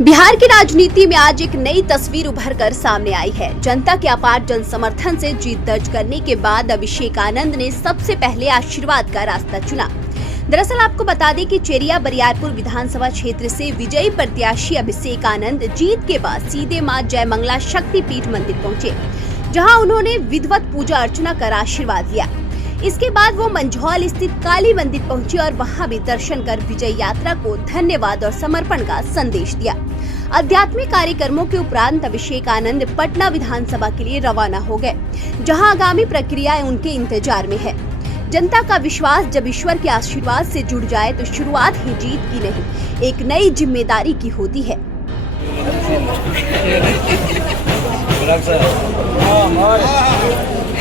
बिहार की राजनीति में आज एक नई तस्वीर उभर कर सामने आई है। जनता के अपार जन समर्थन से जीत दर्ज करने के बाद अभिषेक आनंद ने सबसे पहले आशीर्वाद का रास्ता चुना। दरअसल आपको बता दें कि चेरिया बरियारपुर विधानसभा क्षेत्र से विजयी प्रत्याशी अभिषेक आनंद जीत के बाद सीधे मां जयमंगला शक्तिपीठ मंदिर पहुंचे, जहां उन्होंने विधिवत पूजा अर्चना कर आशीर्वाद लिया। इसके बाद वो मंझौल स्थित काली मंदिर पहुंचे और वहां भी दर्शन कर विजय यात्रा को धन्यवाद और समर्पण का संदेश दिया। आध्यात्मिक कार्यक्रमों के उपरांत अभिषेक आनंद पटना विधानसभा के लिए रवाना हो गए, जहां आगामी प्रक्रियाएं उनके इंतजार में है। जनता का विश्वास जब ईश्वर के आशीर्वाद से जुड़ जाए तो शुरुआत ही जीत की नहीं, एक नई जिम्मेदारी की होती है।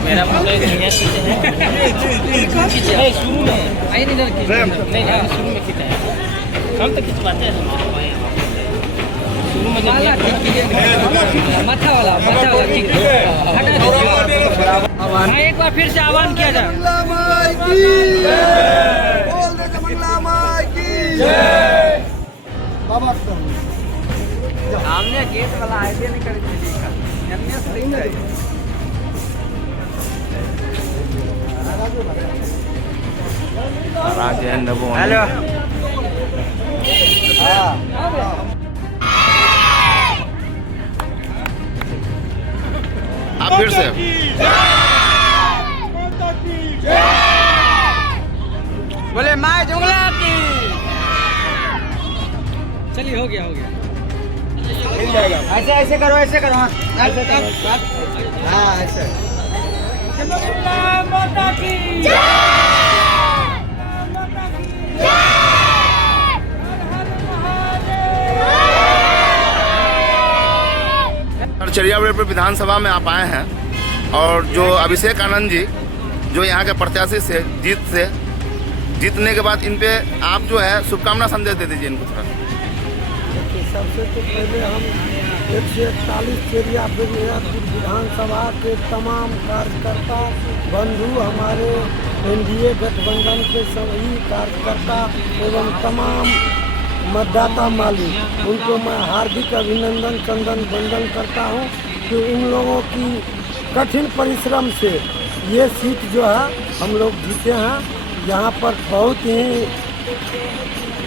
मेरा मतलब है शुरू में आई नहीं शुरू में कितना है हम तो खिंचवाते हैं शुरू में माथा वाला ठीक है। एक बार फिर से आह्वान किया जाए। हमने गेट वाला आइडिया नहीं करी हेलो आप फिर से बोले माँ जुगला की। चलिए हो गया ऐसे ऐसे करो हाँ ऐसे माता की चेरिया बरियारपुर विधानसभा में आप आए हैं और जो अभिषेक आनंद जी जो यहाँ के प्रत्याशी से जीतने के बाद इन पे आप जो है शुभकामना संदेश दे दीजिए इनको थोड़ा। सबसे तो पहले हम 141 चेरिया बरियारपुर विधानसभा के तमाम कार्यकर्ता बंधु, हमारे एनडीए गठबंधन के सभी कार्यकर्ता एवं तमाम मतदाता मालिक, उनको मैं हार्दिक अभिनंदन चंदन वंदन करता हूं कि उन लोगों की कठिन परिश्रम से ये सीट जो है हम लोग जीते हैं। यहाँ पर बहुत ही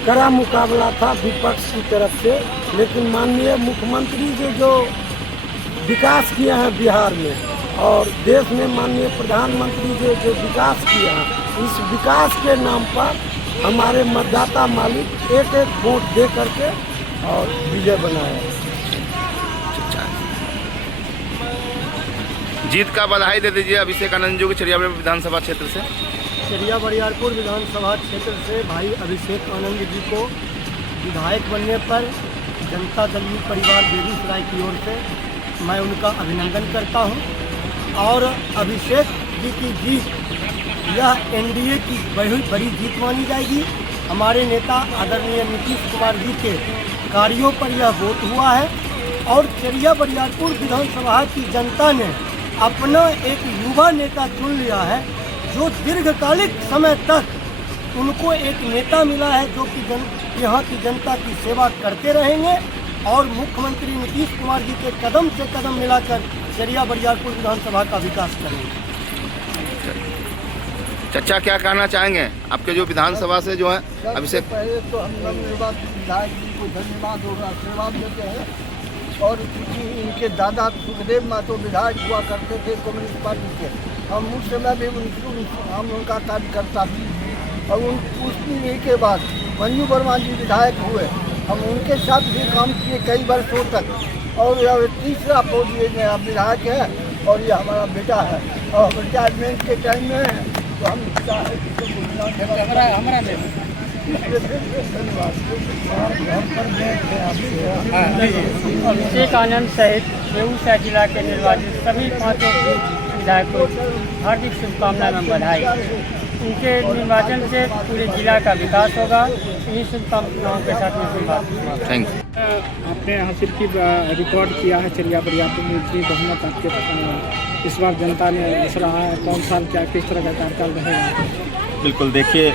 कड़ा मुकाबला था विपक्ष की तरफ से, लेकिन माननीय मुख्यमंत्री जी जो विकास किए हैं बिहार में और देश में माननीय प्रधानमंत्री जी जो विकास किए हैं, इस विकास के नाम पर हमारे मतदाता मालिक एक वोट दे करके और विजय बनाया। जीत का बधाई दे दीजिए अभिषेक आनंद जी को चेरिया बरियारपुर विधानसभा क्षेत्र से। चेरिया बरियारपुर विधानसभा क्षेत्र से भाई अभिषेक आनंद जी को विधायक बनने पर जनता दल यू परिवार बेगूसराय की ओर से मैं उनका अभिनंदन करता हूं और अभिषेक जी की जीत यह एनडीए की बड़ी जीत मानी जाएगी। हमारे नेता आदरणीय नीतीश कुमार जी के कार्यों पर यह वोट हुआ है और चेरिया बरियारपुर विधानसभा की जनता ने अपना एक युवा नेता चुन लिया है, जो दीर्घकालिक समय तक उनको एक नेता मिला है जो कि यहाँ की जनता की सेवा करते रहेंगे और मुख्यमंत्री नीतीश कुमार जी के कदम से कदम मिलाकर चेरिया बरियारपुर विधानसभा का विकास करेंगे। चचा क्या कहना चाहेंगे आपके जो विधानसभा से जो है अभिषेक? पहले तो हम नवनिर्वाचित विधायक जी को धन्यवाद और आशीर्वाद देते हैं और क्योंकि इनके दादा सुखदेव महतो विधायक हुआ करते थे कम्युनिस्ट पार्टी के, हम उस समय भी हम उनका कार्यकर्ता थे और उसी के बाद मंजू वर्मा जी विधायक हुए, हम उनके साथ भी काम किए कई वर्षों तक और यह तीसरा पौध नया विधायक है और ये हमारा बेटा है और रिटायरमेंट के टाइम में तो हम अभिषेक आनंद सहित बेगूसराय जिला के निर्वाचित सभी पांचों विधायकों को हार्दिक शुभकामनाएं एवं बधाई। उनके निर्वाचन से पूरे जिला का विकास होगा, इन्हीं शुभकामनाओं के साथ में थैंक आपने हासिल की रिकॉर्ड किया है चेरिया बरियारपुर में इतनी बहुमत आपके इस बार जनता ने रहा है। कौन साल क्या किस तरह का कार्यकाल रहेगा? बिल्कुल देखिए,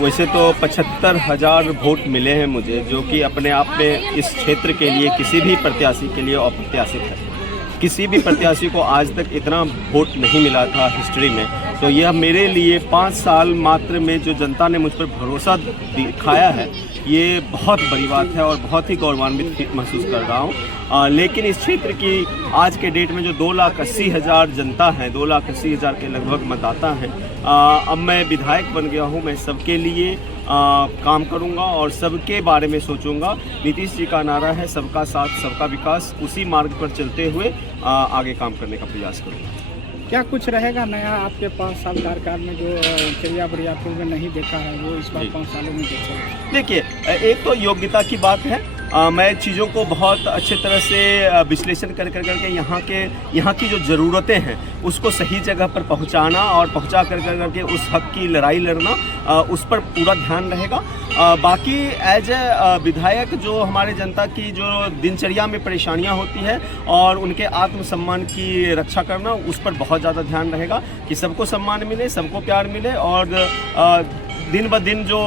वैसे तो 75,000 वोट मिले हैं मुझे, जो कि अपने आप में इस क्षेत्र के लिए किसी भी प्रत्याशी के लिए अप्रत्याशित है। किसी भी प्रत्याशी को आज तक इतना वोट नहीं मिला था हिस्ट्री में। तो यह मेरे लिए 5 साल मात्र में जो जनता ने मुझ पर भरोसा दिखाया है, ये बहुत बड़ी बात है और बहुत ही गौरवान्वित महसूस कर रहा हूँ। लेकिन इस क्षेत्र की आज के डेट में जो 2,80,000 जनता है, 2,80,000 के लगभग मतदाता हैं, अब मैं विधायक बन गया हूँ। मैं सबके लिए काम करूंगा और सबके बारे में सोचूंगा। नीतीश जी का नारा है सबका साथ सबका विकास, उसी मार्ग पर चलते हुए आगे काम करने का प्रयास करूंगा। क्या कुछ रहेगा नया आपके 5 साल कार्यकाल में जो चरिया बरियापुर में नहीं देखा है, वो इस बार 5 सालों में देखेगा? देखिए, एक तो योग्यता की बात है। मैं चीज़ों को बहुत अच्छे तरह से विश्लेषण करके यहाँ की जो ज़रूरतें हैं उसको सही जगह पर पहुँचाना और पहुँचा करके उस हक की लड़ाई लड़ना, उस पर पूरा ध्यान रहेगा। बाकी एज ए विधायक जो हमारे जनता की जो दिनचर्या में परेशानियां होती है और उनके आत्मसम्मान की रक्षा करना, उस पर बहुत ज़्यादा ध्यान रहेगा कि सबको सम्मान मिले, सबको प्यार मिले और दिन ब दिन जो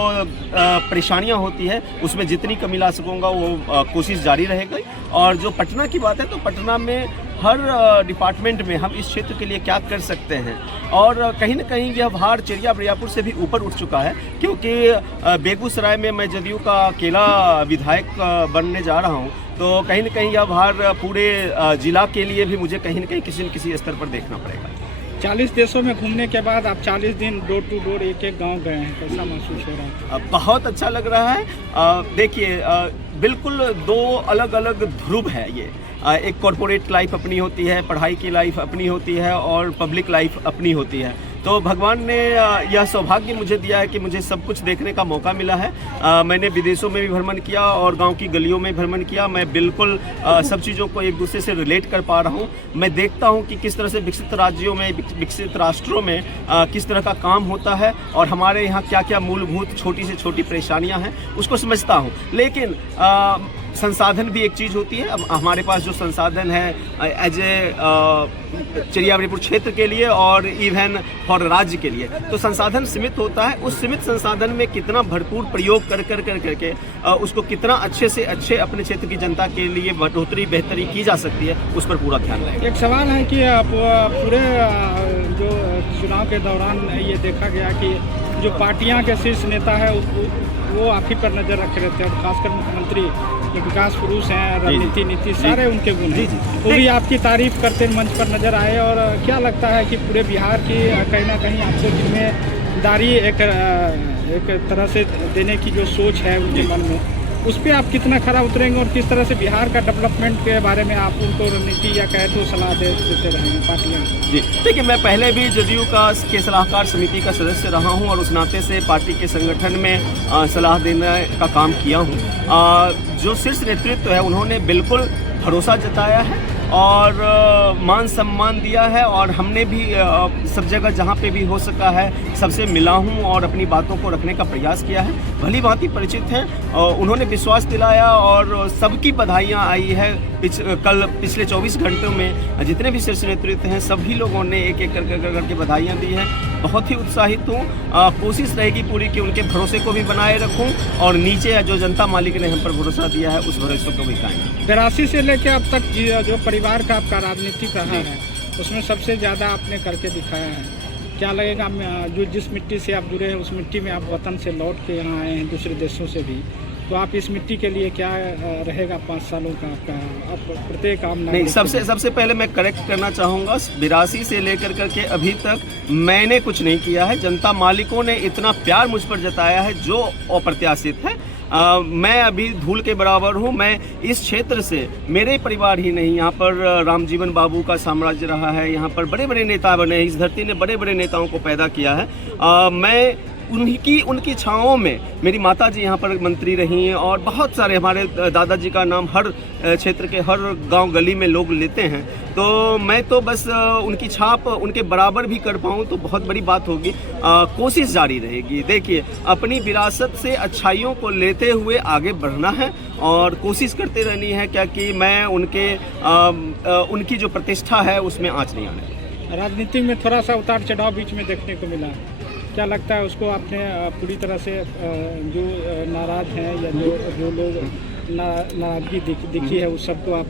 परेशानियां होती है उसमें जितनी कमी ला सकूँगा वो कोशिश जारी रहेगी। और जो पटना की बात है, तो पटना में हर डिपार्टमेंट में हम इस क्षेत्र के लिए क्या कर सकते हैं, और कहीं ना कहीं यह भार चरिया बरियापुर से भी ऊपर उठ चुका है, क्योंकि बेगूसराय में मैं जदयू का अकेला विधायक बनने जा रहा हूं। तो कहीं ना कहीं यह भार पूरे जिला के लिए भी मुझे कहीं ना कहीं किसी न किसी स्तर पर देखना पड़ेगा। 40 देशों में घूमने के बाद आप 40 दिन डोर टू डोर एक गांव गए हैं, कैसा महसूस हो रहा है? बहुत अच्छा लग रहा है। देखिए, बिल्कुल 2 अलग अलग ध्रुव है ये। एक कॉरपोरेट लाइफ अपनी होती है, पढ़ाई की लाइफ अपनी होती है और पब्लिक लाइफ अपनी होती है। तो भगवान ने यह सौभाग्य मुझे दिया है कि मुझे सब कुछ देखने का मौका मिला है। मैंने विदेशों में भी भ्रमण किया और गांव की गलियों में भ्रमण किया। मैं बिल्कुल सब चीज़ों को एक दूसरे से रिलेट कर पा रहा हूं। मैं देखता हूं कि किस तरह से विकसित राज्यों में, विकसित राष्ट्रों में किस तरह का काम होता है और हमारे यहाँ क्या क्या मूलभूत छोटी से छोटी परेशानियाँ हैं, उसको समझता हूँ। लेकिन संसाधन भी एक चीज़ होती है। अब हमारे पास जो संसाधन है एज ए चरिया बरियापुर क्षेत्र के लिए और इवन फॉर राज्य के लिए, तो संसाधन सीमित होता है। उस सीमित संसाधन में कितना भरपूर प्रयोग करके उसको कितना अच्छे से अच्छे अपने क्षेत्र की जनता के लिए बढ़ोतरी बेहतरी की जा सकती है, उस पर पूरा ध्यान रहेगा। एक सवाल है कि पूरे जो चुनाव के दौरान ये देखा गया कि जो पार्टियां के शीर्ष नेता है वो आप ही पर नज़र रखे रहते हैं, और खासकर मुख्यमंत्री विकास पुरुष हैं, रणनीति नीति सारे उनके गुण हैं। वो भी आपकी तारीफ करते मंच पर नजर आए। और क्या लगता है कि पूरे बिहार की कहीं ना कहीं आपको जिम्मेदारी एक तरह से देने की जो सोच है उनके मन में, उस पर आप कितना खरा उतरेंगे और किस तरह से बिहार का डेवलपमेंट के बारे में आप उनको रणनीति या कहे तो सलाह देते रहेंगे पार्टियाँ? जी देखिए, मैं पहले भी जदयू के सलाहकार समिति का सदस्य रहा हूं और उस नाते से पार्टी के संगठन में सलाह देने का काम किया हूं। जो शीर्ष नेतृत्व है उन्होंने बिल्कुल भरोसा जताया है और मान सम्मान दिया है, और हमने भी सब जगह जहाँ पे भी हो सका है सबसे मिला हूँ और अपनी बातों को रखने का प्रयास किया है। भली भांति परिचित हैं, उन्होंने विश्वास दिलाया और सबकी बधाइयाँ आई है। पिछले 24 घंटों में जितने भी शीर्ष नेतृत्व हैं सभी लोगों ने एक एक करके बधाइयाँ दी हैं। बहुत ही उत्साहित हूँ। कोशिश रहेगी पूरी कि उनके भरोसे को भी बनाए रखूँ और नीचे जो जनता मालिक ने हम पर भरोसा दिया है उस भरोसे को भी कायम। 82 से लेकर अब तक जो परिवार का आपका राजनीतिक रहा है उसमें सबसे ज़्यादा आपने करके दिखाया है। क्या लगेगा, जो जिस मिट्टी से आप जुड़े हैं उस मिट्टी में आप वतन से लौट के यहाँ आए हैं दूसरे देशों से भी, तो आप इस मिट्टी के लिए क्या रहेगा 5 सालों का आपका आप प्रत्येक काम? नहीं, सबसे पहले मैं करेक्ट करना चाहूँगा, 82 से लेकर करके अभी तक मैंने कुछ नहीं किया है। जनता मालिकों ने इतना प्यार मुझ पर जताया है जो अप्रत्याशित है। मैं अभी धूल के बराबर हूँ। मैं इस क्षेत्र से, मेरे परिवार ही नहीं, यहाँ पर रामजीवन बाबू का साम्राज्य रहा है, यहाँ पर बड़े बड़े नेता बने, इस धरती ने बड़े बड़े नेताओं को पैदा किया है। मैं उनकी छाँवों में, मेरी माता जी यहाँ पर मंत्री रही हैं और बहुत सारे हमारे दादाजी का नाम हर क्षेत्र के हर गांव गली में लोग लेते हैं। तो मैं तो बस उनकी छाप उनके बराबर भी कर पाऊँ तो बहुत बड़ी बात होगी। कोशिश जारी रहेगी। देखिए, अपनी विरासत से अच्छाइयों को लेते हुए आगे बढ़ना है और कोशिश करते रहनी है, क्या कि मैं उनकी जो प्रतिष्ठा है उसमें आँच नहीं आने। राजनीति में थोड़ा सा उतार चढ़ाव बीच में देखने को मिला, क्या लगता है उसको आपने पूरी तरह से जो नाराज हैं या जो लोग नाराजगी दिखी है उस सबको आप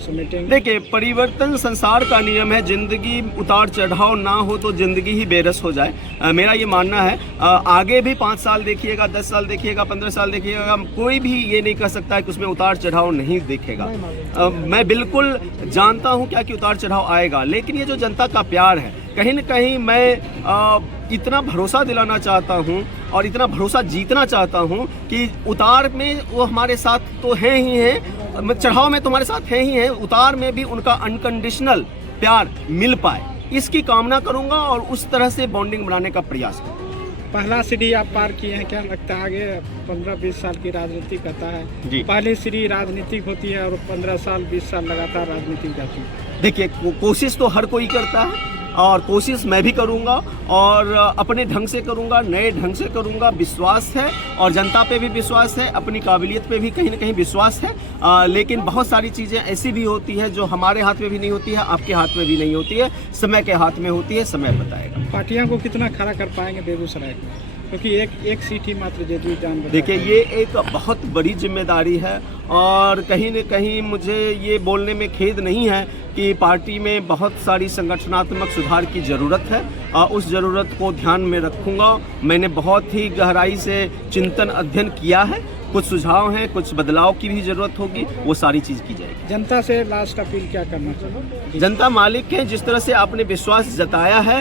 समेटेंगे? देखिए, परिवर्तन संसार का नियम है। जिंदगी उतार चढ़ाव ना हो तो जिंदगी ही बेरस हो जाए। मेरा ये मानना है। आगे भी 5 साल देखिएगा, 10 साल देखिएगा, 15 साल देखिएगा, कोई भी ये नहीं कह सकता है कि उसमें उतार चढ़ाव नहीं दिखेगा। मैं बिल्कुल जानता हूँ क्या कि उतार चढ़ाव आएगा, लेकिन ये जो जनता का प्यार है, कहीं न कहीं मैं इतना भरोसा दिलाना चाहता हूँ और इतना भरोसा जीतना चाहता हूँ कि उतार में वो हमारे साथ तो हैं ही हैं, चढ़ाव में तो हमारे साथ हैं ही हैं, उतार में भी उनका अनकंडीशनल प्यार मिल पाए, इसकी कामना करूँगा और उस तरह से बॉन्डिंग बनाने का प्रयास करूँगा। पहला सीढ़ी आप पार किए हैं, क्या लगता है आगे 15-20 साल की राजनीति करता है जी। पहली सीढ़ी राजनीतिक होती है और 15 साल 20 साल लगातार राजनीति जाती है। देखिए, कोशिश तो हर कोई करता है और कोशिश मैं भी करूंगा और अपने ढंग से करूंगा, नए ढंग से करूंगा। विश्वास है और जनता पे भी विश्वास है, अपनी काबिलियत पे भी कहीं ना कहीं विश्वास है। लेकिन बहुत सारी चीज़ें ऐसी भी होती है जो हमारे हाथ में भी नहीं होती है, आपके हाथ में भी नहीं होती है, समय के हाथ में होती है, समय बताएगा। पार्टियां को कितना खड़ा कर पाएंगे बेगूसराय में, क्योंकि एक सीट ही मात्र जदयू जान बचा है। देखिए, ये एक बहुत बड़ी जिम्मेदारी है और कहीं न कहीं मुझे ये बोलने में खेद नहीं है कि पार्टी में बहुत सारी संगठनात्मक सुधार की ज़रूरत है। उस ज़रूरत को ध्यान में रखूँगा। मैंने बहुत ही गहराई से चिंतन अध्ययन किया है, कुछ सुझाव हैं, कुछ बदलाव की भी ज़रूरत होगी, वो सारी चीज़ की जाएगी। जनता से लास्ट अपील क्या करना चाहिए? जनता मालिक है, जिस तरह से आपने विश्वास जताया है,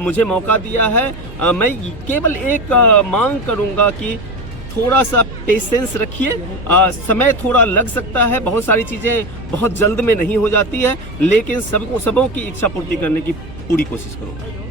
मुझे मौका दिया है, मैं केवल एक मांग करूँगा कि थोड़ा सा पेशेंस रखिए। समय थोड़ा लग सकता है, बहुत सारी चीज़ें बहुत जल्द में नहीं हो जाती है, लेकिन सबों की इच्छा पूर्ति करने की पूरी कोशिश करूँगा।